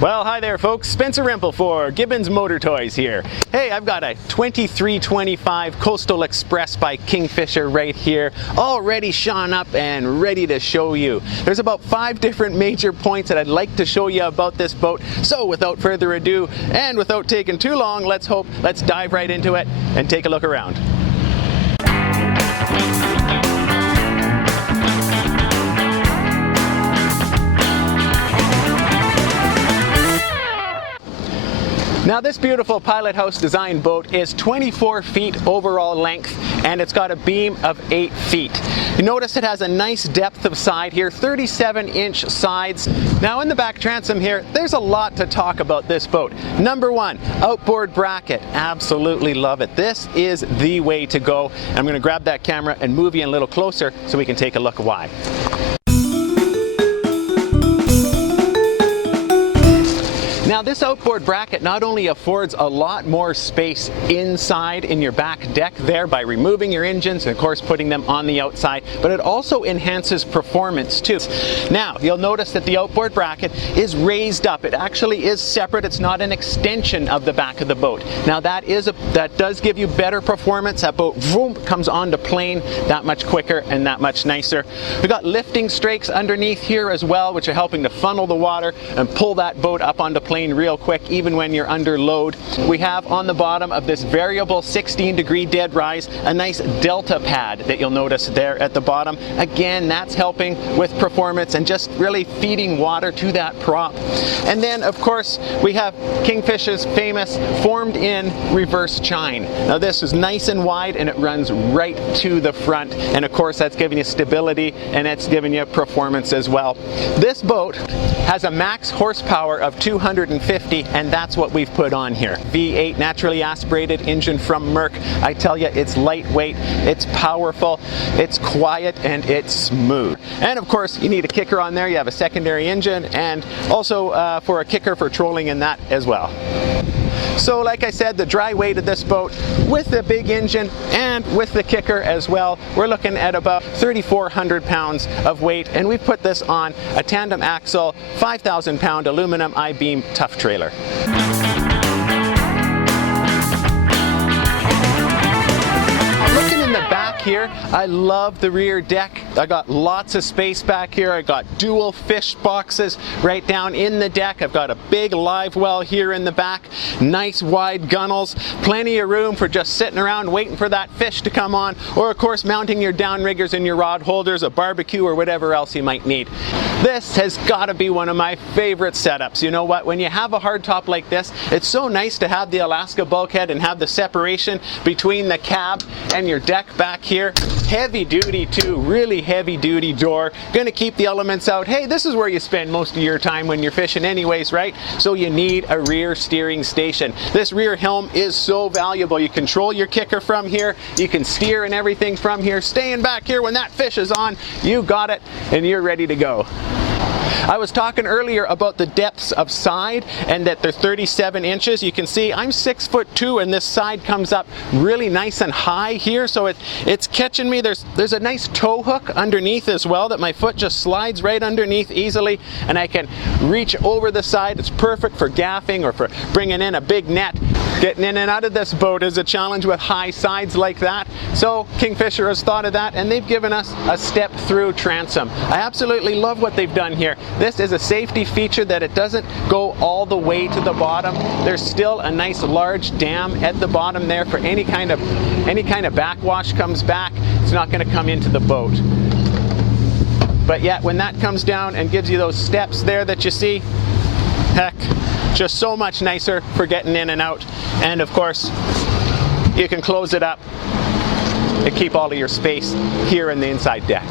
Well, hi there folks, Spencer Remple for Gibbons Motor Toys here. Hey, I've got a 2325 Coastal Express by KingFisher right here, all ready shone up and ready to show you. There's about 5 different major points that I'd like to show you about this boat. So without further ado, and without taking too long, let's dive right into it and take a look around. Now this beautiful pilot house design boat is 24 feet overall length and it's got a beam of 8 feet. You notice it has a nice depth of side here, 37-inch sides. Now in the back transom here, there's a lot to talk about this boat. Number 1, outboard bracket. Absolutely love it. This is the way to go. I'm going to grab that camera and move you in a little closer so we can take a look why. Now this outboard bracket not only affords a lot more space inside in your back deck there by removing your engines and of course putting them on the outside, but it also enhances performance too. Now you'll notice that the outboard bracket is raised up. It actually is separate. It's not an extension of the back of the boat. Now that does give you better performance. That boat vroom, comes onto plane that much quicker and that much nicer. We've got lifting strakes underneath here as well, which are helping to funnel the water and pull that boat up onto plane real quick even when you're under load. We have on the bottom of this variable 16-degree dead rise a nice delta pad that you'll notice there at the bottom. Again, that's helping with performance and just really feeding water to that prop. And then of course we have KingFisher's famous formed in reverse chine. Now this is nice and wide and it runs right to the front, and of course that's giving you stability and it's giving you performance as well. This boat has a max horsepower of 250, and that's what we've put on here. V8 naturally aspirated engine from Merc. I tell you, it's lightweight, it's powerful, it's quiet, and it's smooth. And of course, you need a kicker on there. You have a secondary engine, and also for a kicker for trolling in that as well. So like I said, the dry weight of this boat with the big engine and with the kicker as well, we're looking at about 3,400 pounds of weight, and we've put this on a tandem axle 5,000 pound aluminum I-beam tough trailer. Looking in the back here, I love the rear deck. I got lots of space back here. I got dual fish boxes right down in the deck. I've got a big live well here in the back, nice wide gunnels, plenty of room for just sitting around waiting for that fish to come on, or of course mounting your downriggers and your rod holders, a barbecue, or whatever else you might need. This has got to be one of my favorite setups. You know what, when you have a hardtop like this, it's so nice to have the Alaska bulkhead and have the separation between the cab and your deck back here. Heavy duty too, really heavy duty door. Gonna keep the elements out. Hey, this is where you spend most of your time when you're fishing anyways, right? So you need a rear steering station. This rear helm is so valuable. You control your kicker from here. You can steer and everything from here. Staying back here when that fish is on, you got it and you're ready to go. I was talking earlier about the depths of side and that they're 37 inches. You can see I'm 6'2" and this side comes up really nice and high here, so it's catching me. There's a nice tow hook underneath as well that my foot just slides right underneath easily, and I can reach over the side. It's perfect for gaffing or for bringing in a big net. Getting in and out of this boat is a challenge with high sides like that. So KingFisher has thought of that, and they've given us a step-through transom. I absolutely love what they've done here. This is a safety feature that it doesn't go all the way to the bottom. There's still a nice large dam at the bottom there for any kind of backwash comes back. It's not going to come into the boat. But yet when that comes down and gives you those steps there that you see, heck, just so much nicer for getting in and out. And of course, you can close it up and keep all of your space here in the inside deck.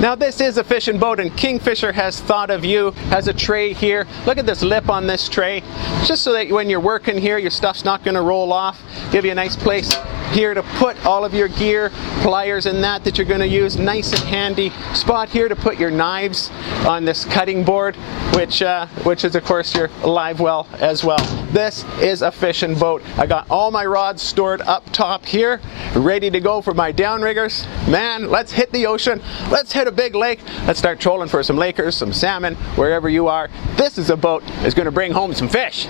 Now this is a fishing boat, and KingFisher has thought of you, has a tray here. Look at this lip on this tray, just so that when you're working here, your stuff's not going to roll off. Give you a nice place here to put all of your gear, pliers and that you're going to use. Nice and handy spot here to put your knives on this cutting board, which is of course your live well as well. This is a fishing boat. I got all my rods stored up top here, ready to go for my downriggers. Man, let's hit the ocean. Let's hit a big lake. Let's start trolling for some lakers, some salmon, wherever you are. This is a boat that's going to bring home some fish.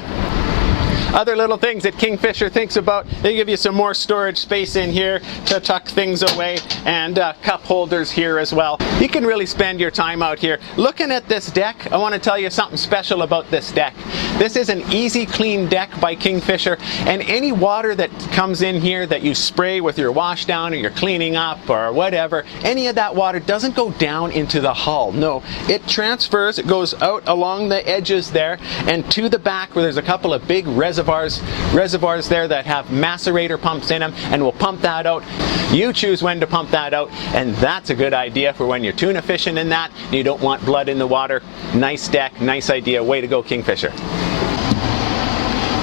Other little things that KingFisher thinks about, they give you some more storage space in here to tuck things away, and cup holders here as well. You can really spend your time out here. Looking at this deck, I want to tell you something special about this deck. This is an easy clean deck by KingFisher, and any water that comes in here that you spray with your wash down or you're cleaning up or whatever, any of that water doesn't go down into the hull. No, it transfers, it goes out along the edges there and to the back where there's a couple of big reservoirs there that have macerator pumps in them, and will pump that out. You choose when to pump that out, and that's a good idea for when you're tuna fishing in that and you don't want blood in the water. Nice deck, nice idea. Way to go, KingFisher.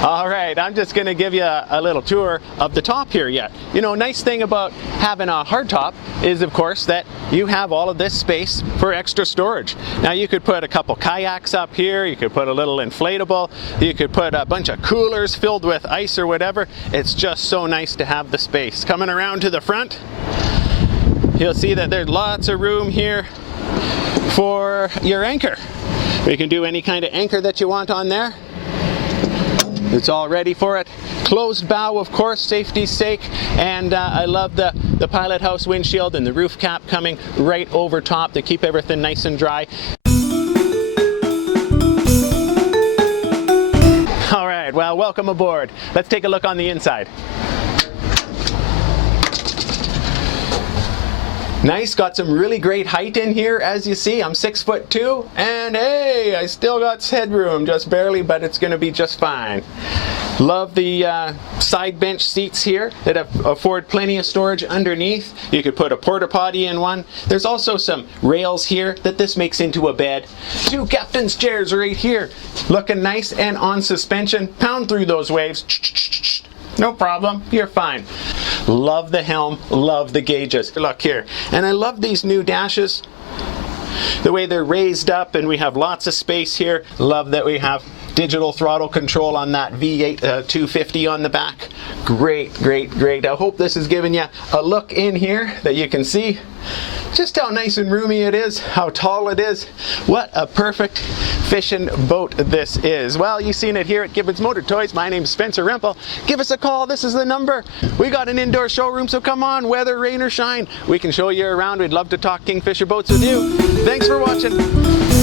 All right, I'm just going to give you a little tour of the top here yet. You know, nice thing about having a hardtop is, of course, that you have all of this space for extra storage. Now, you could put a couple kayaks up here, you could put a little inflatable, you could put a bunch of coolers filled with ice or whatever. It's just so nice to have the space. Coming around to the front, you'll see that there's lots of room here for your anchor. You can do any kind of anchor that you want on there. It's all ready for it. Closed bow, of course, safety's sake, and I love the pilot house windshield and the roof cap coming right over top to keep everything nice and dry. All right, well, welcome aboard. Let's take a look on the inside. Nice, got some really great height in here. As you see, I'm 6'2", and hey, I still got headroom, just barely, but it's going to be just fine. Love the side bench seats here that afford plenty of storage underneath. You could put a porta potty in one. There's also some rails here that this makes into a bed. 2 captain's chairs right here, looking nice and on suspension. Pound through those waves. No problem, you're fine. Love the helm, love the gauges. Look here, and I love these new dashes, the way they're raised up, and we have lots of space here. Love that we have digital throttle control on that V8 250 on the back. Great, great, great. I hope this is giving you a look in here that you can see just how nice and roomy it is, how tall it is. What a perfect fishing boat this is. Well, you've seen it here at Gibbons Motor Toys. My name's Spencer Remple. Give us a call. This is the number. We got an indoor showroom, so come on, weather, rain or shine. We can show you around. We'd love to talk KingFisher boats with you. Thanks for watching.